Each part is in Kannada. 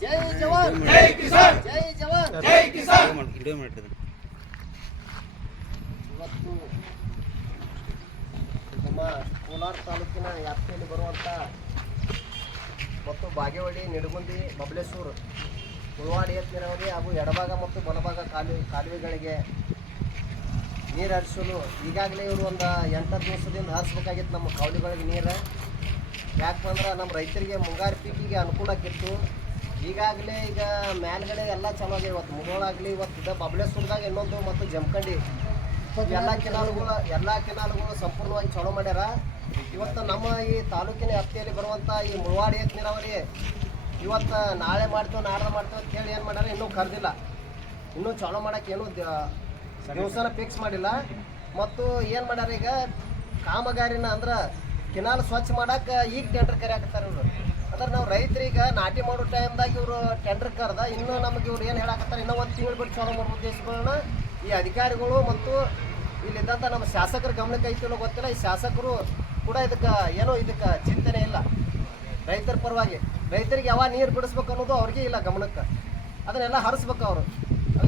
ಜೈ ಜವಾನ್ ಜೈ ಕಿಸಾನ್ ಜೈ ಜವಾನ್ ಜೈ ವಿಡಿಯೋ ಕೋಲಾರ ತಾಲೂಕಿನ ವ್ಯಾಪ್ತಿಯಲ್ಲಿ ಬರುವಂಥ ಮತ್ತು ಬಾಗೇವಳ್ಳಿ, ನಿಡಗುಂದಿ, ಬಬಲೇಶ್ವರ ಉಳವಾಡಿ ನೀರಾವರಿ ಹಾಗೂ ಎಡಭಾಗ ಮತ್ತು ಬಲಭಾಗ ಕಾಲುವೆ ಕಾಲುವೆಗಳಿಗೆ ನೀರು ಹರಿಸಲು ಈಗಾಗಲೇ ಇವರು ಒಂದು ಎಂಟತ್ತು ದಿವಸದಿಂದ ಹರಿಸ್ಬೇಕಾಗಿತ್ತು ನಮ್ಮ ಕಾವಲಿಗಳಿಗೆ ನೀರು. ಯಾಕಂದ್ರೆ ನಮ್ಮ ರೈತರಿಗೆ ಮುಂಗಾರು ಪೀಕಿಗೆ ಅನುಕೂಲ ಆಕಿತ್ತು ಈಗಾಗಲೇ ಈಗ ಮೇಲ್ಗಡೆ ಎಲ್ಲ ಚೆನ್ನಾಗಿ ಇವತ್ತು ಮುಗೋಳಾಗಲಿ ಇವತ್ತು ಬಬಲೇಶ್ವರದಾಗ ಇನ್ನೊಂದು ಮತ್ತು ಜಮಖಂಡಿ. ಎಲ್ಲ ಕೆನಾಲ್ಗಳು ಎಲ್ಲ ಕೆನಾಲ್ಗಳು ಸಂಪೂರ್ಣವಾಗಿ ಚಲೋ ಮಾಡ್ಯಾರ. ಇವತ್ತು ನಮ್ಮ ಈ ತಾಲೂಕಿನ ವ್ಯಾಪ್ತಿಯಲ್ಲಿ ಬರುವಂಥ ಈ ಮುಳವಾಡಿ ಎತ್ ನೀರಾವರಿ, ಇವತ್ತು ನಾಳೆ ಮಾಡ್ತೇವೆ, ನಾಡ್ದು ಮಾಡ್ತೇವೆ ಅಂತ ಹೇಳಿ ಏನು ಮಾಡ್ಯಾರ, ಇನ್ನೂ ಕರೆದಿಲ್ಲ. ಇನ್ನೂ ಚಲೋ ಮಾಡಕ್ಕೆ ಏನು ದಿವಸನ ಫಿಕ್ಸ್ ಮಾಡಿಲ್ಲ. ಮತ್ತು ಏನು ಮಾಡ್ಯಾರ ಈಗ, ಕಾಮಗಾರಿನ ಅಂದ್ರೆ ಕೆನಾಲ್ ಸ್ವಚ್ಛ ಮಾಡಕ್ಕೆ ಈಗ ಟೆಂಡರ್ ಕರೆಯಾಕತ್ತಾರ ಇವರು. ಅಂದ್ರೆ ನಾವು ರೈತರಿಗೆ ನಾಟಿ ಮಾಡೋ ಟೈಮ್ದಾಗ ಇವರು ಟೆಂಡರ್ ಕರೆದ, ಇನ್ನೂ ನಮಗೆ ಇವ್ರು ಏನು ಹೇಳಾಕತ್ತಾರ, ಇನ್ನೂ ಒಂದು ತಿಂಗಳು ಬಿಟ್ಟು ಚಲೋ ಮಾಡ್ಬೋದು ಉದ್ದೇಶಗಳನ್ನ ಈ ಅಧಿಕಾರಿಗಳು ಮತ್ತು ಇಲ್ಲಿದ್ದಂಥ ನಮ್ಮ ಶಾಸಕರ ಗಮನಕ್ಕೆ ಐತಿಲ್ಲೋ ಗೊತ್ತಿಲ್ಲ. ಈ ಶಾಸಕರು ಕೂಡ ಇದಕ್ಕೆ ಏನೋ ಇದಕ್ಕೆ ಚಿಂತನೆ ಇಲ್ಲ. ರೈತರ ಪರವಾಗಿ ರೈತರಿಗೆ ಯಾವ ನೀರು ಬಿಡಿಸ್ಬೇಕು ಅನ್ನೋದು ಅವ್ರಿಗೆ ಇಲ್ಲ ಗಮನಕ್ಕೆ. ಅದನ್ನೆಲ್ಲ ಹರಿಸ್ಬೇಕು ಅವರು.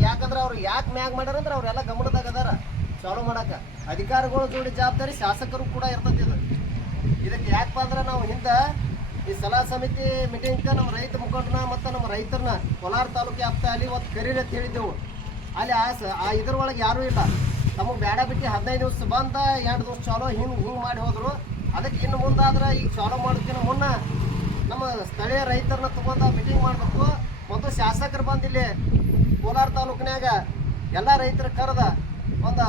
ಯಾಕಂದ್ರೆ ಅವ್ರು ಯಾಕೆ ಮ್ಯಾಗ್ ಮಾಡ್ಯಾರ ಅಂದ್ರೆ ಅವರೆಲ್ಲ ಗಮನದಾಗ ಅದಾರ. ಚಾಲು ಮಾಡಕ್ಕೆ ಅಧಿಕಾರಿಗಳು ಜೋಡಿ ಜವಾಬ್ದಾರಿ ಶಾಸಕರು ಕೂಡ ಇರ್ತದೆ ಇದು ಇದಕ್ಕೆ ಯಾಕಪ್ಪ ಅಂದ್ರೆ ನಾವು ಹಿಂದೆ ಈ ಸಲಹಾ ಸಮಿತಿ ಮೀಟಿಂಗ್ ನಮ್ಮ ರೈತ ಮುಖಂಡನ ಮತ್ತು ನಮ್ಮ ರೈತರನ್ನ ಕೋಲಾರ ತಾಲೂಕು ವ್ಯಾಪ್ತ ಅಲ್ಲಿ ಒಂದು ಕರೀರಿ ಅಂತ ಹೇಳಿದ್ದೆವು. ಅಲ್ಲಿ ಆ ಸ, ಆ ಇದ್ರೊಳಗೆ ಯಾರೂ ಇಲ್ಲ. ನಮಗೆ ಬೇಡ ಬಿಟ್ಟು ಹದಿನೈದು ದಿವಸ ಬಂದ, ಎರಡು ದಿವಸ ಚಾಲೋ ಹಿಂಗೆ ಹಿಂಗೆ ಮಾಡಿ ಹೋದ್ರು. ಅದಕ್ಕೆ ಇನ್ನು ಮುಂದಾದ್ರೆ ಈಗ ಚಾಲೋ ಮಾಡೋದಕ್ಕಿಂತ ಮುನ್ನ ನಮ್ಮ ಸ್ಥಳೀಯ ರೈತರನ್ನ ತಗೊಂಡ ಮೀಟಿಂಗ್ ಮಾಡಬೇಕು. ಮತ್ತು ಶಾಸಕರು ಬಂದು ಇಲ್ಲಿ ಕೋಲಾರ ತಾಲೂಕಿನಾಗ ಎಲ್ಲ ರೈತರು ಕರೆದ ಒಂದು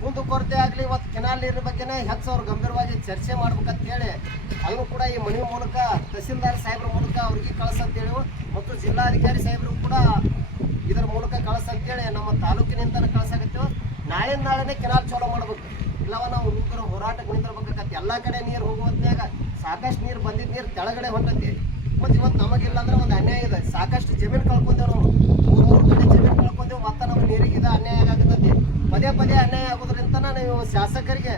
ಕುಂದು ಕೊರತೆ ಆಗಲಿ, ಇವತ್ತು ಕೆನಾಲ್ ನೀರಿನ ಬಗ್ಗೆನೇ ಹೆಚ್ಚು ಅವ್ರು ಗಂಭೀರವಾಗಿ ಚರ್ಚೆ ಮಾಡ್ಬೇಕಂತ ಹೇಳಿ ಅದನ್ನು ಕೂಡ ಈ ಮನೆ ಮೂಲಕ ತಹಸೀಲ್ದಾರ್ ಸಾಹೇಬ್ರ ಮೂಲಕ ಅವ್ರಿಗೆ ಕಳಿಸಂತೇಳಿ, ಮತ್ತು ಜಿಲ್ಲಾಧಿಕಾರಿ ಸಾಹೇಬರು ಕೂಡ ಇದರ ಮೂಲಕ ಕಳಿಸಂತೇಳಿ ನಮ್ಮ ತಾಲೂಕಿನಿಂದ ಕಳ್ಸಾಕತ್ತೇವೆ ನಾಳೆ ನಾಳೆನೇ ಕೆನಾಲ್ ಚಾಲೂ ಮಾಡ್ಬೇಕು. ಇಲ್ಲವ ನಾವು ಉಗ್ರ ಹೋರಾಟಕ್ಕೆ ನಿಂದಿರ್ಬೇಕಾಗತ್ತೆ. ಎಲ್ಲ ಕಡೆ ನೀರು ಹೋಗುವಂತಾಗ ಸಾಕಷ್ಟು ನೀರು ಬಂದಿದ್ದ ನೀರು ಕೆಳಗಡೆ ಹೊಂಟತಿ. ಮತ್ತು ಇವತ್ತು ನಮಗಿಲ್ಲ ಅಂದ್ರೆ ಒಂದು ಅನ್ಯಾಯ ಇದೆ. ಸಾಕಷ್ಟು ಜಮೀನು ಕಳ್ಕೊಂತೇವೆ ನಾವು. ಮೂರು ಕಡೆ ಜಮೀನು ಕಳ್ಕೊಂತೇವೆ ಮತ್ತೆ ನೀರಿಗೆ ಇದು ಅನ್ಯಾಯ ಆಗತ್ತೆ. ಪದೇ ಪದೇ ಅನ್ಯಾಯ ಆಗೋದ್ರಿಂದ ನೀವು ಶಾಸಕರಿಗೆ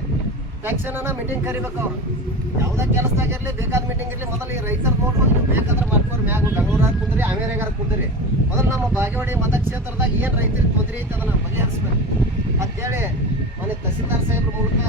ತಕ್ಷಣ ಮೀಟಿಂಗ್ ಕರಿಬೇಕು ಅವ್ರು. ಯಾವುದೇ ಕೆಲಸದಾಗಿರಲಿ ಬೇಕಾದ ಮೀಟಿಂಗ್ ಇರಲಿ, ಮೊದಲು ಈ ರೈತರು ನೋಡ್ಕೊಂಡು ಬಾಗೇವಾಡಿ ಮತಕ್ಷೇತ್ರದಾಗ ಏನು ರೈತರಿಗೆ ತೊಂದರೆ ಐತೆ ಅದನ್ನು ಬಗೆಹರಿಸ್ಬೇಕು. ಅಂತೇಳಿ ಮನೆ ತಹಸೀಲ್ದಾರ್ ಸಾಹೇಬ್ರ ಮೂಲಕ